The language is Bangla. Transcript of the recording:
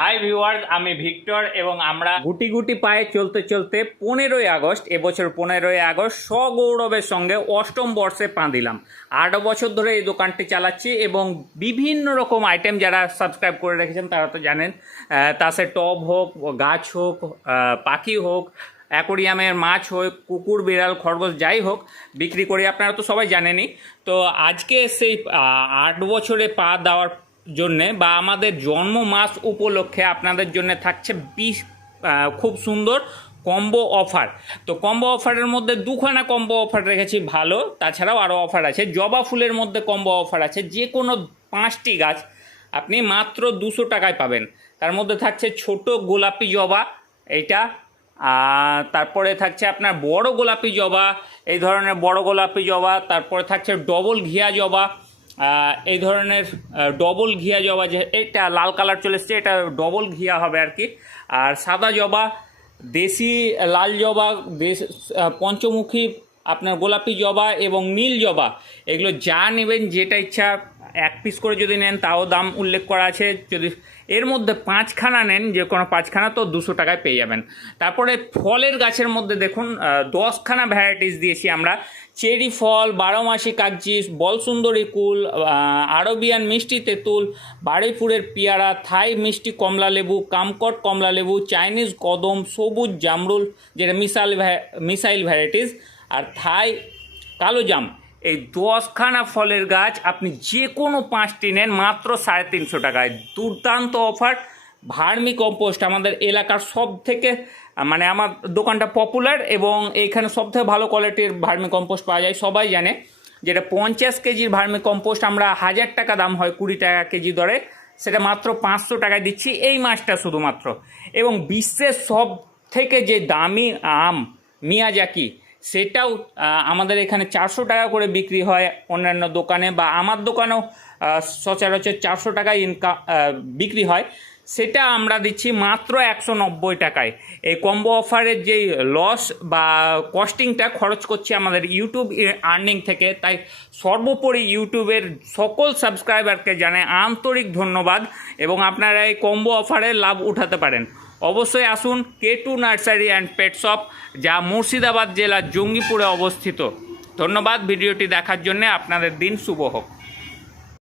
হাই ভিউয়ার্স, আমি ভিক্টর এবং আমরা গুটি গুটি পায়ে চলতে চলতে 15ই আগস্ট, এবছর 15ই আগস্ট সগৌরবের সঙ্গে অষ্টম বর্ষে পা দিলাম। 8 বছর ধরে এই দোকানটি চালাচ্ছি এবং বিভিন্ন রকম আইটেম যারা সাবস্ক্রাইব করে রেখেছেন তারা তো জানেন, তা সে টব হোক, গাছ হোক, পাখি হোক, অ্যাকোরিয়ামের মাছ হোক, কুকুর বিড়াল খরগোশ যাই হোক বিক্রি করি, আপনারা তো সবাই জানেনই। তো আজকে সেই 8 বছরে পা দেওয়ার জন্যে বা আমাদের জন্ম মাস উপলক্ষে আপনাদের জন্য থাকছে খুব সুন্দর কম্বো অফার। তো কম্বো অফারের মধ্যে দুখানা কম্বো অফার রেখেছি ভালো, তাছাড়াও আরও অফার আছে। জবা ফুলের মধ্যে কম্বো অফার আছে, যে কোনো 5টি গাছ আপনি মাত্র 200 টাকায় পাবেন। তার মধ্যে থাকছে ছোট গোলাপি জবা, এইটা, তারপরে থাকছে আপনার বড় গোলাপি জবা, এই ধরনের বড় গোলাপি জবা, তারপরে থাকছে ডবল ঘিয়া জবা, এই ধরনের ডবল ঘিয়া জবা, যে এটা লাল কালার চলে এসছে, এটা ডবল ঘিয়া হবে আর কি। আর সাদা জবা, দেশি লাল জবা, পঞ্চমুখী আপনার গোলাপি জবা এবং নীল জবা, এগুলো যা নেবেন যেটা ইচ্ছা 1 পিস করে যদি নেন তাও দাম উল্লেখ করা আছে। যদি এর মধ্যে 5খানা নেন, যে কোনো 5খানা, তো 200 টাকায় পেয়ে যাবেন। তারপরে ফলের গাছের মধ্যে দেখুন 10খানা ভ্যারাইটিস দিয়েছি আমরা। চেরি ফল, 12 মাসি কাগজি, বলসুন্দরী কুল, আরবিয়ান মিষ্টি তেঁতুল, বারুইপুরের পেয়ারা, থাই মিষ্টি কমলা লেবু, কামকট কমলা লেবু, চাইনিজ কদম, সবুজ জামরুল যেটা মিসাইল ভ্যারাইটিস, আর থাই কালো জাম। এই 10খানা ফলের গাছ আপনি যে কোনো 5টি নেন মাত্র 350 টাকায়। দুর্দান্ত অফার। ভার্মি কম্পোস্ট আমাদের এলাকার সব থেকে, মানে আমার দোকানটা পপুলার এবং এইখানে সব থেকে ভালো কোয়ালিটির ভার্মি কম্পোস্ট পাওয়া যায়, সবাই জানে। যেটা 50 কেজির ভার্মি কম্পোস্ট আমরা 1000 টাকা দাম হয় 20 টাকা কেজি দরে, সেটা মাত্র 500 টাকায় দিচ্ছি এই মাসটা শুধুমাত্র। এবং বিশ্বের সব থেকে যে দামি আম মিয়াজাকি, সেটাও আমাদের এখানে 400 টাকা করে বিক্রি হয় অন্যান্য দোকানে, বা আমার দোকানেও সচরাচর 400 টাকায় বিক্রি হয়, সেটা আমরা দিচ্ছি মাত্র 190 টাকায়। এই কম্বো অফারের যেই লস বা কস্টিংটা খরচ করছি আমাদের ইউটিউব আর্নিং থেকে, তাই সর্বোপরি ইউটিউবের সকল সাবস্ক্রাইবারকে জানাই আন্তরিক ধন্যবাদ এবং আপনারা এই কম্বো অফারের লাভ উঠাতে পারেন। অবশ্যই আসুন K2 nursery and pet shop, যা মুর্শিদাবাদ জেলার জঙ্গিপুরে অবস্থিত। ধন্যবাদ ভিডিওটি দেখার জন্য, আপনাদের দিন শুভ হোক।